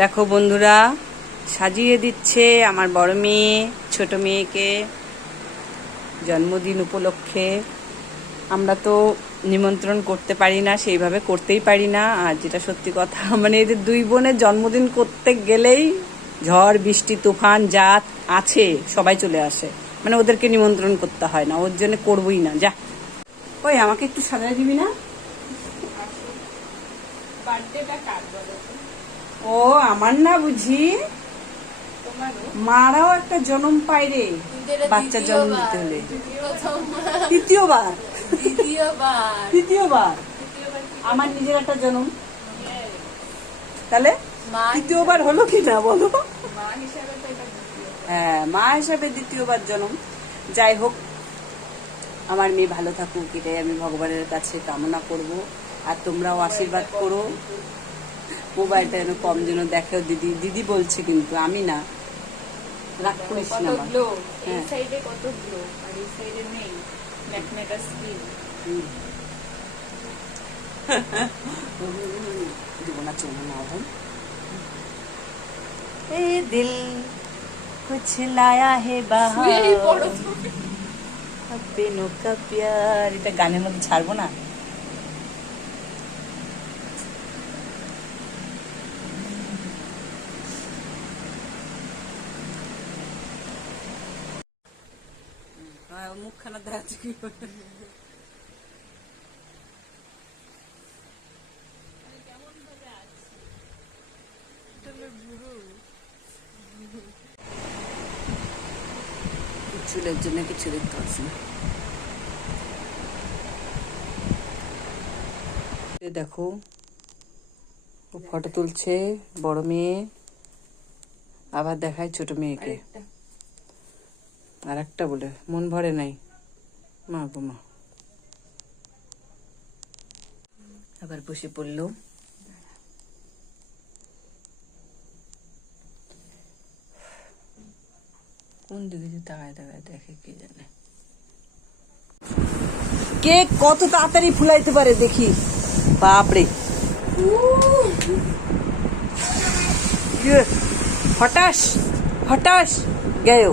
দেখো বন্ধুরা, সাজিয়ে দিচ্ছে আমার বড় মেয়ে ছোট মেয়েকে জন্মদিন উপলক্ষে। আমরা তো নিমন্ত্রণ করতে পারি না, সেইভাবে করতেই পারি না। আর যেটা সত্যি কথা, মানে এদের দুই বোনের জন্মদিন করতে গেলেই ঝড় বৃষ্টি তুফান যা আছে সবাই চলে আসে, মানে ওদেরকে নিমন্ত্রণ করতে হয় না, ওর জন্য করবই না। যা, ওই আমাকে একটু সাজায় দিবি না? ও আমার না বুঝি, মারাও একটা জন্ম পায় রে, বাচ্চা জন্ম দিতে হলে। তৃতীয়বার আমার নিজের একটা জন্ম, তাহলে তৃতীয়বার হলো কি না বলো? হ্যাঁ, মা হিসাবে দ্বিতীয়বার জন্ম। যাই হোক, আমার মেয়ে ভালো থাকুক, এটাই আমি ভগবানের কাছে কামনা করব। আর তোমরাও আশীর্বাদ করো। মোবাইলটা যেন কম যেন দেখেও। দিদি দিদি বলছে, কিন্তু আমি না, রাগ করিস না। এই সাইডে কত গ্লো আর এই সাইডে নেই, ম্যাকমেটা স্কিন। দিব না, চলো না এখন। এ দিল কুছ লায়া হে বাহার, বিনো কা প্যার। এটা গানের মধ্যে ছাড়বো না? মুখখানা দেখাচ্ছে কি করে? চুলের জন্য কিছু দেখতে পাচ্ছি না। দেখো, ও ফটো তুলছে বড় মেয়ে, আবার দেখায় ছোট মেয়েকে। আর একটা বলে মন ভরে নাই। মা গো মা, আবার বসে পড়লো। কোন দিকে যে তাকায় তাকায় দেখে কে জানে। কে কত তাড়াতাড়ি ফুলাইতে পারে দেখি। বাপরে, হঠাৎ হঠাৎ গেও।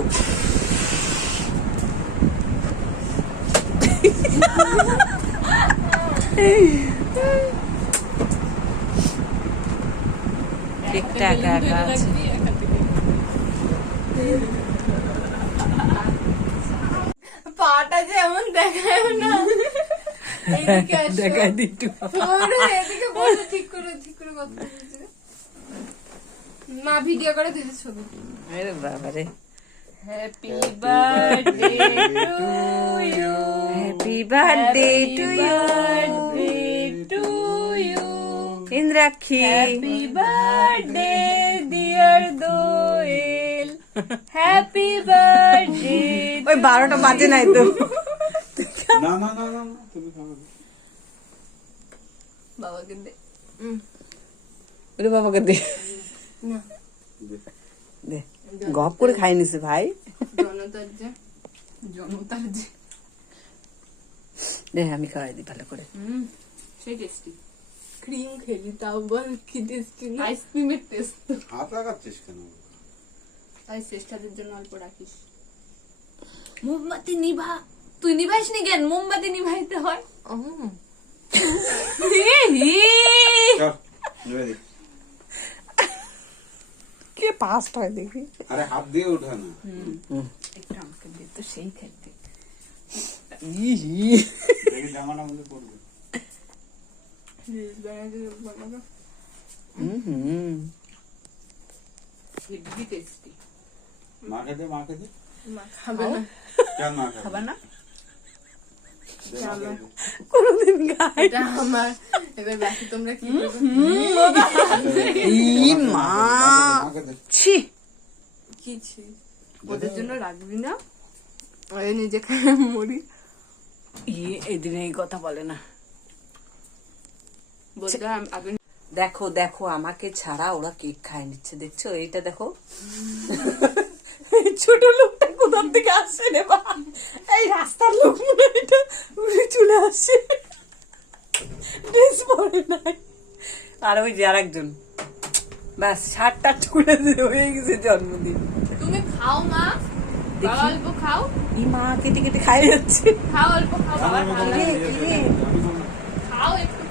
কেকটা একা একা আছে। পাটা যে এমন দেখায় না, দেখায় দিটু। এদিকে বসে ঠিক করে কথা বলছে। মা ভিডিও করে দিতে ছবি। আরে বাবা রে। Happy birthday to you, happy birthday to you Indrakshi. Happy birthday dear Doyel, happy birthday. ওই 12টা বাজে নাই তো। না না না না, তুমি খাবে বাবাকে দে। ওরে বাবাকে দে না, দে, গপ করে খাই নিছে ভাই। জনতার যে দে, আমি খাওয়াই দিই ভালো করে। সেই টেস্টি। ক্রিম খেলি তাও বল কি টেস্টি। আইসক্রিমের টেস্ট। হাত লাগাচ্ছিস কেন? তাই চেষ্টাদের জন্য অল্প রাখিস। মোমবাতি নিভা, তুই নিভাইস নি কেন? মোমবাতি নিভাইতে হয়। চল নিয়ে দে। কে ফাস্ট হয় দেখি। আরে হাত দিয়ে ওঠা না। একটু আমাকে দে তো, সেই খাইতে। দেখি জামাটা মধ্যে পড়বে। Heavy tasty. মাকে দে, মাকে দে। মা খাবে না। কেন মা খাবে? খাবা না? দে মাকে দে। কোনদিন খাই। এটা আমার। এবার বাকি তোমরা কি করবে? ই মা, মাকে দে। ছি। কি ছি? ওদের জন্য রাখবি না? আরে নিজে খাই মরি। এই দিনে এই কথা বলে না। বলতে আগে দেখো দেখো, আমাকে ছাড়া ওরা কেক খাই নিচ্ছে, দেখছো? এইটা দেখো, ছোট লোকটা কোথার থেকে আসছে রে বা? এই রাস্তার লোক মনে হয়, এটা উড়ে চলে আসছে, ড্রেস পরে নাই। আর ওই যে আরেকজন ব্যাস 60টা টুকরে হয়ে গেছে জন্মদিন। তুমি খাও মা, দেখি। বাবা অল্প খাও, এই মা কেটে কেটে খাই যাচ্ছে। খাও অল্প খাও, বাবা আমার মতো খাও। করে দিয়েছে। এ, এ। আমি বললাম, খাও একটু